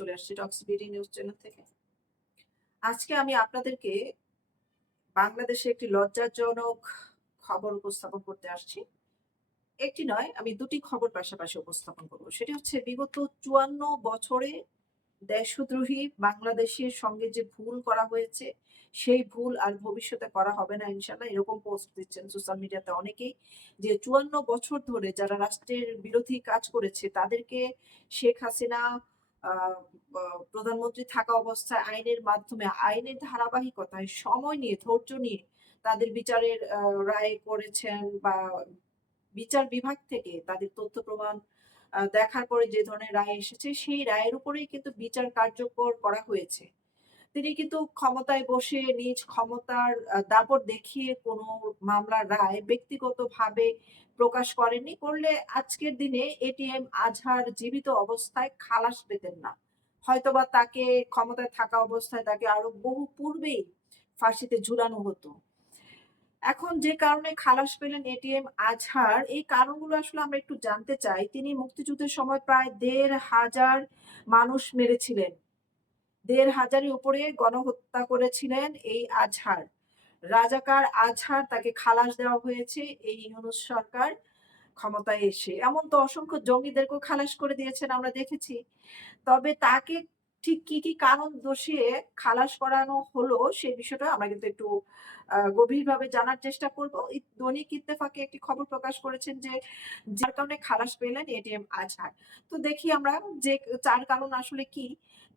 চলে আসছি টক্স BD news channel থেকে। আজকে আমি আপনাদেরকে বাংলাদেশে একটি লজ্জাজনক খবর উপস্থাপন করতে আসছি। একটি নয়, আমি দুটি খবর পাশাপাশি উপস্থাপন করব। সেটি হচ্ছে, বিগত চুয়ান্ন বছরে দেশদ্রোহী বাংলাদেশের সঙ্গে যে ভুল করা হয়েছে, সেই ভুল আর ভবিষ্যতে করা হবে না ইনশাল্লাহ এরকম পোস্ট দিচ্ছেন সোশ্যাল মিডিয়াতে অনেকেই যে চুয়ান্ন বছর ধরে যারা রাষ্ট্রের বিরোধী কাজ করেছে, তাদেরকে শেখ হাসিনা প্রধানমন্ত্রী থাকা অবস্থায় আইনের মাধ্যমে, আইনের ধারাবাহিকতায় সময় নিয়ে, ধৈর্য নিয়ে তাদের বিচারের রায় করেছেন বা বিচার বিভাগ থেকে তাদের তথ্য প্রমাণ দেখার পরে যে ধরনের রায় এসেছে, সেই রায়ের উপরেই কিন্তু বিচার কার্যকর করা হয়েছে। তিনি কিন্তু ক্ষমতায় বসে নিজ ক্ষমতার দাপট দেখিয়ে কোনো মামলার রায় ব্যক্তিগতভাবে প্রকাশ করেননি। করলে আজকের দিনে এটিএম আজহার জীবিত অবস্থায় খালাস পেতেন না। হয়তোবা তাকে ক্ষমতায় থাকা অবস্থায় তাকে আরও বহু পূর্বেই ফাঁসিতে ঝুলানো হতো। এখন যে কারণে খালাস পেলেন এটিএম আজহার, এই কারণগুলো আসলে আমরা একটু জানতে চাই। তিনি মুক্তিযুদ্ধের সময় প্রায় দেড় হাজার মানুষ মেরেছিলেন। দেড় হাজারের উপরে গণহত্যা করেছিলেন এই আজহার। রাজাকার আজহার তাকে খালাস দেওয়া হয়েছে এই ইউনুস সরকার ক্ষমতায় এসে। এমন তো অসংখ্য জঙ্গিদেরকেও খালাস করে দিয়েছেন, আমরা দেখেছি। তবে তাকে ঠিক কি কি কারণ দোষিয়ে খালাস করানো হলো সেই বিষয়টা আমরা কিন্তু একটু গভীরভাবে জানার চেষ্টা করব। দৈনিক ইত্তেফাকে একটি খবর প্রকাশ করেছেন যে, যার কারণে খালাস পেলেন এটিএম আজহার। তো দেখি আমরা যে, চার কারণ আসলে কি?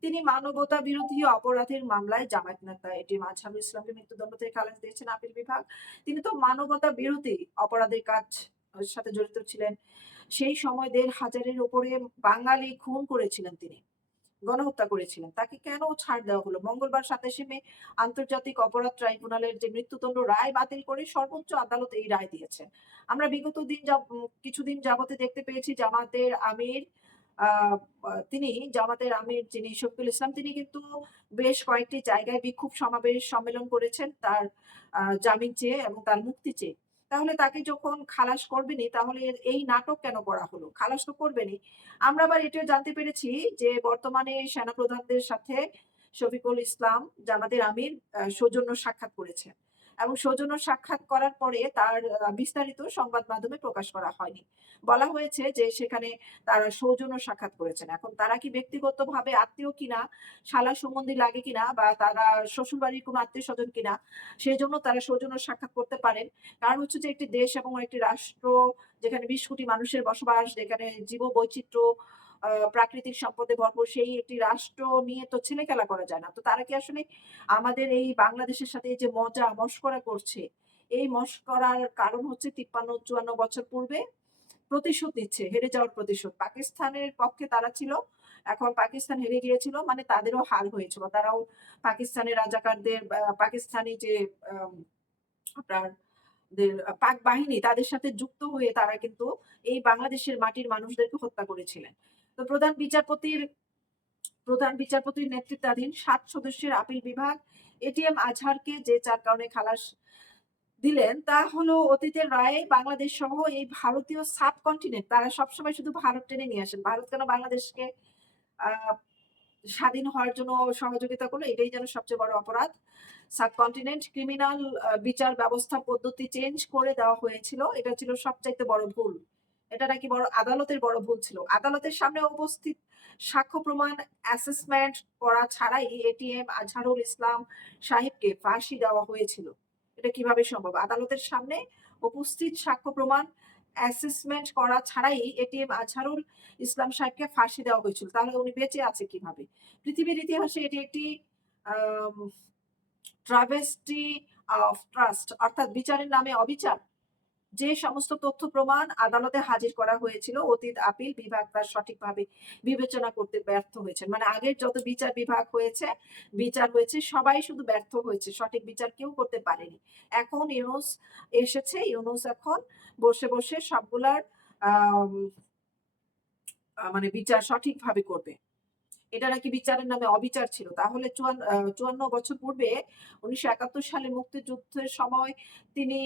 তিনি মানবতা বিরোধী অপরাধের মামলায় জামায়াত নেতা এটিএম আজহারুল ইসলামকে মৃত্যুদণ্ড থেকে খালাস দিয়েছেন আপিল বিভাগ। তিনি তো মানবতা বিরোধী অপরাধের কাজ সাথে জড়িত ছিলেন। সেই সময় দেড় হাজারের উপরে বাঙালি খুন করেছিলেন তিনি। গণহত্যা করেছিলেন। তাকে কেন ছাড় দেওয়া হলো? মঙ্গলবার সাতাশে মে আন্তর্জাতিক অপরাধ ট্রাইব্যুনালের যে মৃত্যুদণ্ড রায় বাতিল করে সর্বোচ্চ আদালত এই রায় দিয়েছে আমরা বিগত দিন কিছুদিন যাবতে দেখতে পেয়েছি জামাতের আমির তিনি, জামাতের আমির যিনি শফিকুল ইসলাম, তিনি কিন্তু বেশ কয়েকটি জায়গায় বিক্ষোভ সমাবেশ সম্মেলন করেছেন। তার জামিন চেয়ে এবং তার মুক্তি চেয়ে। তাহলে তাকে যখন খালাস করবেনি তাহলে এই নাটক কেন করা হলো? খালাস তো করবেনি আমরা আবার এটাও জানতে পেরেছি যে বর্তমানে সেনাপ্রধানদের সাথে শফিকুল ইসলাম, জামাতের আমির সৌজন্য সাক্ষাৎ করেছেন। এবং সৌজন্য সাক্ষাৎ করার পরে তার বিস্তারিত সংবাদ মাধ্যমে প্রকাশ করা হয়নি। বলা হয়েছে যে সেখানে তারা সৌজন্য সাক্ষাৎ করেছেন। এখন তারা কি ব্যক্তিগতভাবে আত্মীয় কিনা, শালা সম্বন্ধী লাগে কিনা বা তারা শ্বশুরবাড়ির কোনো আত্মীয় স্বজন কিনা সেই জন্য তারা সৌজন্য সাক্ষাৎ করতে পারেন। কারণ হচ্ছে যে একটি দেশ এবং একটি রাষ্ট্র, যেখানে বিশ কোটি মানুষের বসবাস, যেখানে জীব বৈচিত্র্য প্রাকৃতিক সম্পদে ভরপুর সেই একটি রাষ্ট্র নিয়ে তো ছেলে খেলা করা যায় না। তো তারা কি আসলে আমাদের এই বাংলাদেশের সাথে যে মজা মস্করা করছে, এই মস্করার কারণ হচ্ছে তিপ্পান্ন, চুয়ান্ন বছর পূর্বে প্রতিশোধ নিচ্ছে, হেরে যাওয়ার প্রতিশোধ। পাকিস্তানের পক্ষে তারা ছিল, এখন পাকিস্তান হেরে গিয়েছিল মানে তাদেরও হাল হয়েছিল। তারাও পাকিস্তানের রাজাকারদের পাকিস্তানি যে আপনার পাক বাহিনী, তাদের সাথে যুক্ত হয়ে তারা কিন্তু এই বাংলাদেশের মাটির মানুষদেরকে হত্যা করেছিলেন। তো প্রধান বিচারপতির প্রধান বিচারপতির নেতৃত্বাধীন সাত সদস্যের আপিল বিভাগ এটিএম আজহারকে যে চার কারণে খালাস দিলেন, তা হলো অতীতের রায়ে বাংলাদেশ সহ এই ভারতীয় সাব কন্টিনেন্ট তারা সবসময় শুধু ভারত টেনে নিয়ে আসেন। ভারত কেন বাংলাদেশকে স্বাধীন হওয়ার জন্য সহযোগিতা করল, এটাই যেন সবচেয়ে বড় অপরাধ। সাবকন্টিনেন্ট, ক্রিমিনাল বিচার ব্যবস্থা পদ্ধতি চেঞ্জ করে দেওয়া হয়েছিল, এটা ছিল সবচাইতে বড় ভুল। এটা নাকি বড় আদালতের বড় ভুল ছিল। আদালতের সামনে উপস্থিত সাক্ষ্য প্রমাণ অ্যাসেসমেন্ট করা ছাড়াই এটিএম আজহারুল ইসলাম সাহেবকে ফাঁসি দেওয়া হয়েছিল। এটা কীভাবে সম্ভব? আদালতের সামনে উপস্থিত সাক্ষ্য প্রমাণ অ্যাসেসমেন্ট করা ছাড়াই এটিএম আজহারুল ইসলাম সাহেবকে ফাঁসি দেওয়া হয়েছিল। তাহলে উনি বেঁচে আছে কীভাবে? পৃথিবীর ইতিহাসে এটি একটি ট্রাভেস্টি অফ ট্রাস্ট অর্থাৎ বিচারের নামে অবিচার। যে সমস্ত তথ্য প্রমাণ আদালতে হাজির করা হয়েছিল, অতীত আপিল বিভাগ তার সঠিকভাবে বিবেচনা করতে ব্যর্থ হয়েছে মানে আগের যত বিচার বিভাগ হয়েছে, বিচার হয়েছে, সবাই শুধু ব্যর্থ হয়েছে। সঠিক বিচার কেউ করতে পারেনি। এখন ইউনুস এসেছে, ইউনুস এখন বসে বসে সবগুলার মানে বিচার সঠিকভাবে করবে। এটা নাকি বিচারের নামে অবিচার ছিল তাহলে চুয়ান্ন বছর পূর্বে উনিশশো একাত্তর সালে মুক্তিযুদ্ধের সময় তিনি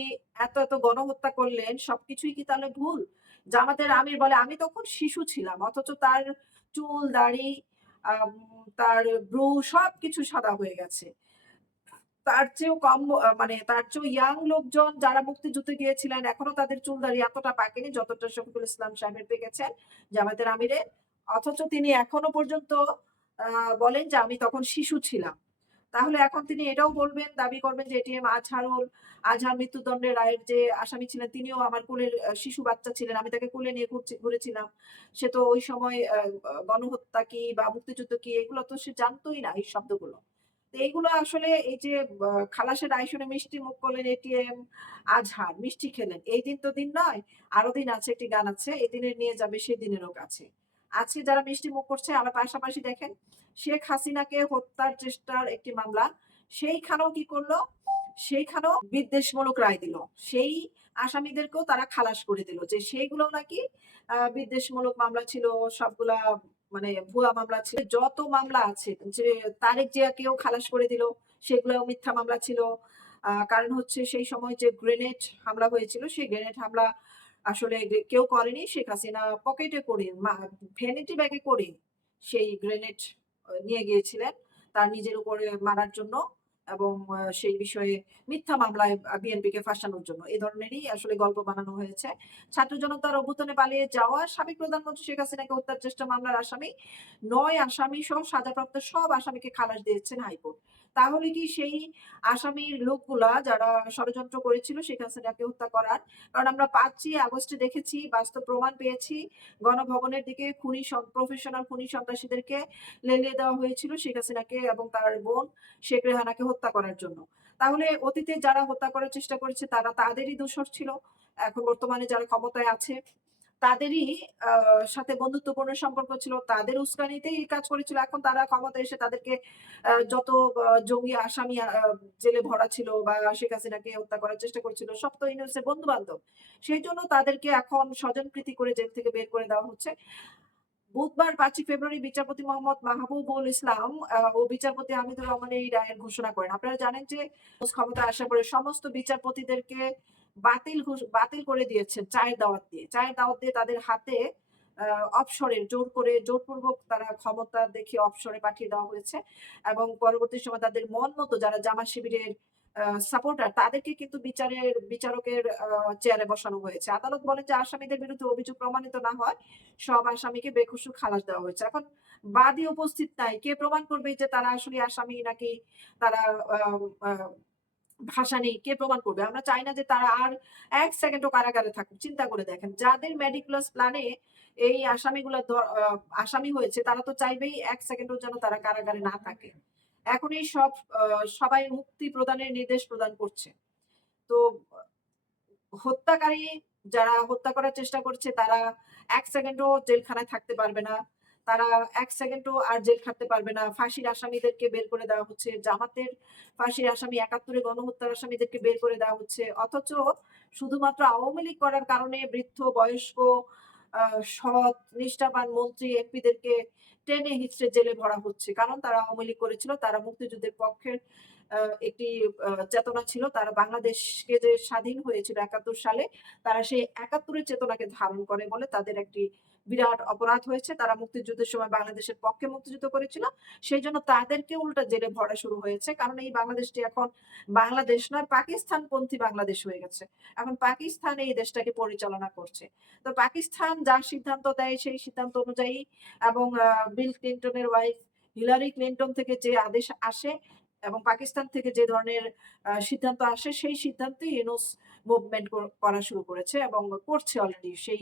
এত এত গণহত্যা করলেন, সবকিছুই কি তাহলে ভুল জামাতের আমির বলে, আমি তখন শিশু ছিলাম, অথচ তার চুল, দাড়ি তার ব্রু সবকিছু সাদা হয়ে গেছে। তার চেয়েও কম মানে তার চেয়েও ইয়াং লোকজন যারা মুক্তিযুদ্ধে গিয়েছিলেন, এখনও তাদের চুল, দাড়ি এতটা পাকেনি যতটা শফিকুল ইসলাম সাহেবের পেকেছেন জামায়াতের আমিরের। অথচ তিনি এখনও পর্যন্ত বলেন যে আমি তখন শিশু ছিলাম। তাহলে এখন তিনি এটাও বলবেন, দাবি করবেন যে এটিএম আজহারুল আজহার মৃত্যুদণ্ডের রায়ের যে আসামি ছিলেন তিনিও আমার কোলের শিশু বাচ্চা ছিলেন। আমি তাকে কোলে নিয়ে ঘুরছি ঘুরেছিলাম। সে তো ওই সময় গণহত্যা কি বা মুক্তিযুদ্ধ কি এগুলো তো সে জানতোই না এই শব্দগুলো। এইগুলো আসলে এই যে খালাসের শুনে মিষ্টি মুখ করলেন এটিএম আজহার, মিষ্টি খেলেন। এই দিন তো দিন নয়। আরও দিন আছে একটি গান আছে। এদিনের নিয়ে যাবে সেই দিনেরও কাছে। আজকে যারা মিষ্টি মুখ করছে আবার পাশাপাশি দেখেন শেখ হাসিনাকে হত্যার চেষ্টার একটি মামলা সেইখানেও কি করল সেইখানেও বিদ্বেষমূলক রায় দিল। সেই আসামিদেরকেও তারা খালাস করে দিল। যে সেইগুলোও নাকি বিদ্বেষমূলক মামলা ছিল, সবগুলা মানে ভুয়া মামলা ছিল। যত মামলা আছে যে তারেক জিয়াকেও খালাস করে দিল। সেগুলাও মিথ্যা মামলা ছিল। কারণ হচ্ছে সেই সময় যে গ্রেনেড হামলা হয়েছিল, সেই গ্রেনেড হামলা আসলে কেউ করেনি। শেখ হাসিনা পকেটে করে ভ্যানিটি ব্যাগে করে সেই গ্রেনেড নিয়ে গিয়েছিলেন তার নিজের উপরে মারার জন্য এবং সেই বিষয়ে মিথ্যা মামলায় বিএনপিকে ফাঁসানোর জন্য। এ ধরনেরই আসলে গল্প বানানো হয়েছে। ছাত্র জনতার অভ্যুত্থানে পালিয়ে যাওয়া সাবেক প্রধানমন্ত্রী শেখ হাসিনাকে হত্যার চেষ্টা মামলার আসামি নয় আসামি সহ সাজাপ্রাপ্ত সব আসামিকে খালাস দিয়েছেন হাইকোর্ট। তাহলে কি সেই আসামির লোকগুলা যারা ষড়যন্ত্র করেছিল শেখ হাসিনাকে হত্যা করার, কারণ আমরা ৫ই আগস্টে দেখেছি বাস্তব প্রমাণ পেয়েছি গণভবনের দিকে খুনি প্রফেশনাল খুনি সন্ত্রাসীদেরকে লেলিয়ে দেওয়া হয়েছিল শেখ হাসিনাকে এবং তার বোন শেখ রেহানাকে হত্যা করার জন্য। তাহলে অতীতে যারা হত্যা করার চেষ্টা করেছে তারা তাদেরই দোষর ছিল। এখন বর্তমানে যারা ক্ষমতায় আছে তাদেরই সাথে বন্ধুত্বপূর্ণ সম্পর্ক ছিল। তাদের উস্কানিতেই এই কাজ করেছিল। এখন তারা ক্ষমতায় এসে তাদেরকে যত জঙ্গি, আসামি জেলে ভরা ছিল বা শেখ হাসিনাকে হত্যা করার চেষ্টা করছিল, সব তো ইউনূসের বন্ধু-বান্ধব। সেইজন্য তাদেরকে এখন স্বজনপ্রীতি করে জেল থেকে বের করে দেওয়া হচ্ছে। বুধবার পাঁচই ফেব্রুয়ারি বিচারপতি মোহাম্মদ মাহবুবুল ইসলাম ও বিচারপতি হামিদুর রহমান এই রায়ের ঘোষণা করেন। আপনারা জানেন যে ক্ষমতায় আসার পরে সমস্ত বিচারপতিদেরকে বাতিল বাতিল করে দিয়েছে চায়ের দাওয়াত দিয়ে। চায়ের দাওয়াত দিয়ে তাদের হাতে আ অবসরের জোর করে, জোরপূর্বক তারা ক্ষমতা দেখে অবসরে পাঠিয়ে দেওয়া হয়েছে এবং পরবর্তী সময়ে তাদের মন মতো যারা জামাত শিবিরের সাপোর্টার তাদেরকে কিন্তু বিচারের, বিচারকের চেয়ারে বসানো হয়েছে। আদালত বলে যে আসামিদের বিরুদ্ধে অভিযোগ প্রমাণিত না হয়, সব আসামিকে বেকসুর খালাস দেওয়া হয়েছে। এখন বাদী উপস্থিত নাই। কে প্রমাণ করবে যে তারা আসলে আসামি নাকি তারা আ নেই, কে প্রমাণ করবে? আমরা চাই না যে তারা আর ১ সেকেন্ডও কারাগারে থাকুক। চিন্তা করে দেখেন। যাদের মেডিকুলাস প্ল্যানে এই আসামিগুলা আসামি হয়েছে, তারা তো চাইবেই ১ সেকেন্ডও যেন তারা কারাগারে না থাকে। এখন এই সব সবাই মুক্তি প্রদানের নির্দেশ প্রদান করছে। তো হত্যাকারী যারা হত্যা করার চেষ্টা করছে, তারা ১ সেকেন্ডও জেলখানায় থাকতে পারবে না। তারা এক সেকেন্ডও আর জেল খাটতে পারবে না। ফাঁসির আসামিদেরকে বের করে দেওয়া হচ্ছে। জামাতের ফাঁসির আসামি একাত্তরে গণহত্যার আসামিদেরকে বের করে দেওয়া হচ্ছে। অথচ শুধুমাত্র আওয়ামী লীগ করার কারণে বৃদ্ধ, বয়স্ক, সৎ, নিষ্ঠাবান মন্ত্রী, এমপিদেরকে টেনে হিচড়ে জেলে ভরা হচ্ছে। কারণ তারা আওয়ামী লীগ করেছিল। তারা মুক্তিযুদ্ধের পক্ষের একটি চেতনা ছিল। তারা বাংলাদেশকে যে স্বাধীন হয়েছিল ৭১ সালে, তারা সেই ৭১ এর চেতনাকে ধারণ করে বলে তাদের একটি বিরাট অপরাধ হয়েছে। তারা মুক্তিযুদ্ধের সময় বাংলাদেশের পক্ষে মুক্তিযুদ্ধ করেছিল। সেইজন্য তাদেরকে উল্টা জেলে ভরা শুরু হয়েছে। কারণ এই বাংলাদেশটি এখন বাংলাদেশ নয় পাকিস্তান পন্থী বাংলাদেশ হয়ে গেছে। এখন পাকিস্তান এই দেশটাকে পরিচালনা করছে। তো পাকিস্তান যা সিদ্ধান্ত দেয় সেই সিদ্ধান্ত অনুযায়ী এবং বিল ক্লিনটনের ওয়াইফ হিলারি ক্লিনটন থেকে যে আদেশ আসে এবং পাকিস্তান থেকে যে ধরনের সিদ্ধান্ত আসে, সেই সিদ্ধান্তে ইউনুস মুভমেন্ট করা শুরু করেছে এবং করছে অলরেডি সেই